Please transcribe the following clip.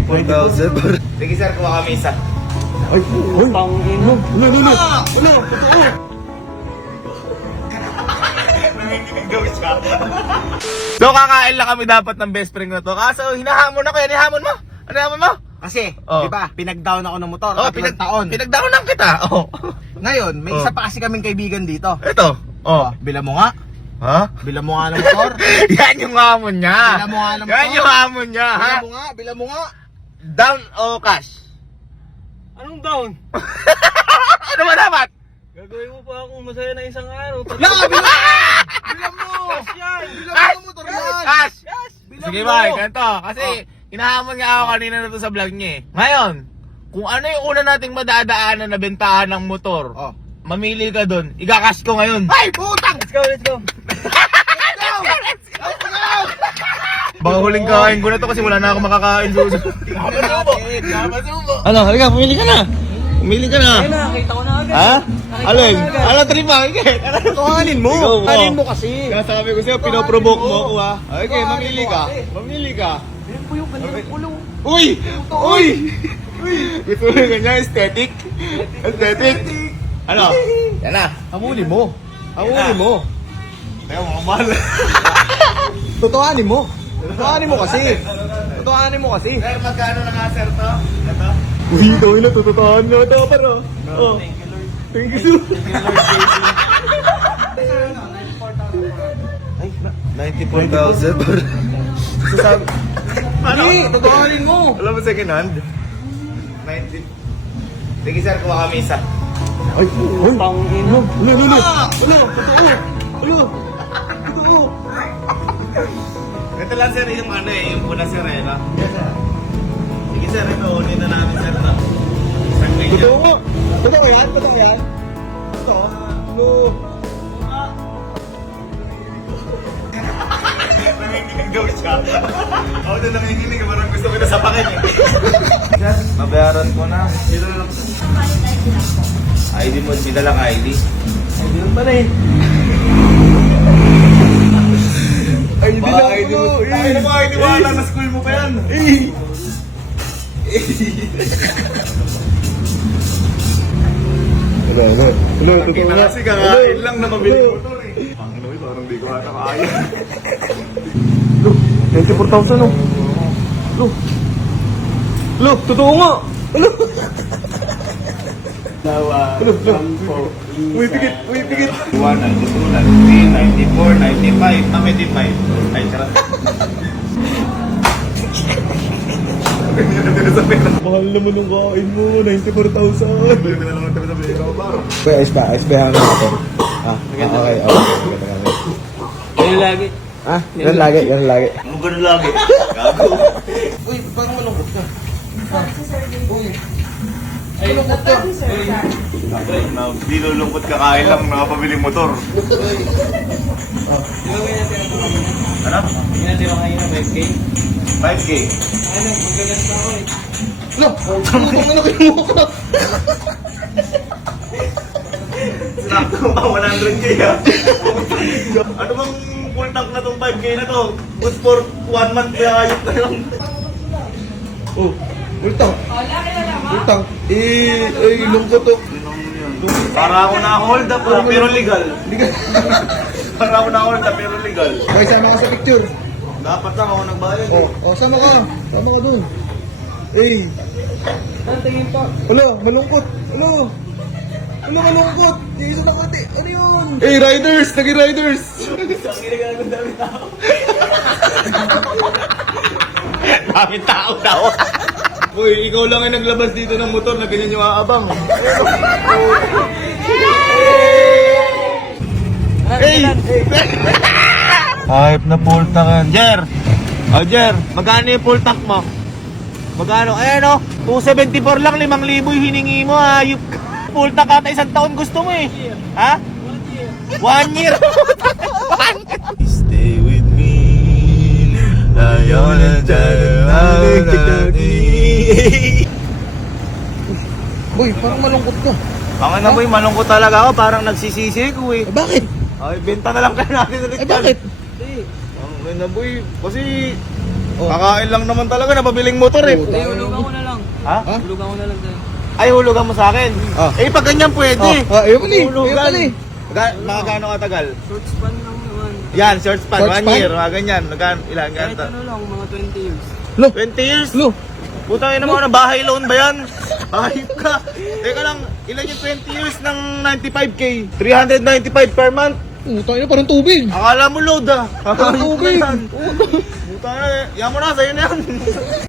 94,000. Sige sir, kuha kami isa. Ay, pangino. Ano, totoo. Nanginginig daw siya. So kakain lang kami dapat ng best friend na to. Kaso hinahamon ako yan, hinahamon mo. Ano hamon mo? Kasi, Oh. di ba, pinag-down ako ng motor. Oh, taon. pinagdaanan kita. Oh. Ngayon, may Oh. isa pa kasi kaming kaibigan dito. Ito. Oh. Bila mo nga. Ha? Bila mo nga ng motor. Yan yung hamon niya. Bila mo nga ng Yan motor. yung hamon niya, ha? Bila mo nga, bila mo nga. Down o cash? Anong down? Ano ba dapat? Gagawin mo pa akong masaya na isang araw. La, bila mo! Bila mo! Cash yan! Bila mo ng motor yan! Cash! Bila Sige mo! ba, ganito. Kasi hinahamon nga ako kanina na to sa vlog niya eh. Ngayon, kung ano yung una nating madadaanan na bentahan ng motor, Oh. mamili ka dun, igakas ko ngayon. Ay, putang! Let's go, let's go! Baka huling kain ko na to kasi wala na ako makakain. Ano, halika, pumili ka na. Pumili ka na. Ayun, nakakita ko na agad. Ha? Nakita Alin? ko na agad. Ano, trip Ikit? Kuhanin mo! Ikaw, Kuhanin oh. mo kasi! Kaya sabi ko sa'yo, pinoprovoke mo ako ha. Okay, mamili ka. Mamili ka. Ayun po yung kanilang ulo. Uy! Uy! Gusto mo yung ganyan, aesthetic? Aesthetic? Ano? Yan na. Hamuli mo! Hamuli mo! Teka, mga mahal. Totohanin mo! Totohanin mo kasi! Totohanin mo kasi! Sir, magkano na nga sir to? Ito? Uy, ikaw na, tutotohan na ito, paro! Oh. Thank you, sir. Ay, 94,000. Sasabi. Hindi! Totohanin mo! Alam mo second hand? 90. Sige sir, kuha kami isa. Ay, ay! Pangino. Totoo! Totoo! Ito lang sir, yung ano eh, yung pula sir eh, no? Yes sir. Sige sir, ito, unin na namin sir, no? Isang ganyan. Totoo nga! Totoo yan? Totoo yan? Totoo? No! Nanginginig daw siya. Ako din nanginginig, parang gusto ko na sapakin eh. Sir, mabayaran ko na. Dito na lang. ID mo, bida lang ID. Hindi lang pala eh. Ay, Baka ID mo. Ay, na ba ID mo? Na school mo pa yan. Ano? Totoo na kasi kakain lang na mabiling motor eh. Panginoy, parang di ko ata kaya. 94,000 oh! Lo! Totoo nga! Uy, pigit! Uy, pigit! 1, 92, 93, 94, 95. Ah, may 95. Ay, charot. Mahal naman yung kain mo, 94,000! Bili na lang ang tabi sa baro. Kuya, ayos ba? Ayos ba yung ano natin? Okay. Ayun lagi. Yan lagi. Ano ganun lagi? Gago. Uy, parang malungkot ka. Ayun, Nilulungkot kakain lang nakapabiling motor. Ano? Hindi mo kayo na 5K. 5K. Ano, magagas na ako eh. Lo! Putang na kayo mo ka! Sakto ka, 100K ha. Ano bang full tank na tong 5K na to? Good for 1 month kaya ayot na lang. Oh, ultang. Ultang. Ay, lungkot to. Para ako na hold up pero legal. Para ako na hold up pero legal. Okay, sama ka sa picture. Dapat lang ako nagbayad. Sama ka. Sama ka dun. Eh, Ang tingin pa. malungkot. Malungkot. Isa na kati. Ano yun? Eh, riders! Naging riders! Ang ginagawa ng dami tao. Dami tao daw. Uy, ikaw lang ay naglabas dito ng motor na ganyan yung aabang. Hey! Hype na full tank yan. Jer! Oh, Jer, magkano yung full tank mo? Magkano? Ayan o, 274 lang, 5,000 hiningi mo ha. Yung full tank ata isang taon gusto mo eh. Ha? 1 year. Stay with me. Ayaw na Boy, parang malungkot ka. Ang na boy, malungkot talaga ako. Parang nagsisisi ko eh. Bakit? Ay, benta na lang kaya natin ulit. Bakit? Ang na boy, kasi Kakain lang naman talaga, napabiling motor eh. Hindi, hulugan ko na lang. Ha? Ha? Hulugan ko na lang sa'yo. Ay, hulugan mo sa akin. Ah. Eh, pag ganyan pwede. Ayun pala eh. Hulugan. Ayun pala eh. Mga gaano katagal? Short span lang naman. Yan, short span, Short 1 span? year, mga ganyan. Ilan, Kahit ganito? ano lang, mga 20 years. 20 years? Lo. Putang ina mo na, bahay loan ba yan? Hayop ka. Teka lang, ilan yung 20 years ng 95k? 395 per month? Putang ina, parang tubig. Akala mo load ah. Parang Hayop na tubig. yan. Putang ina, yan mo na, sa'yo na yan.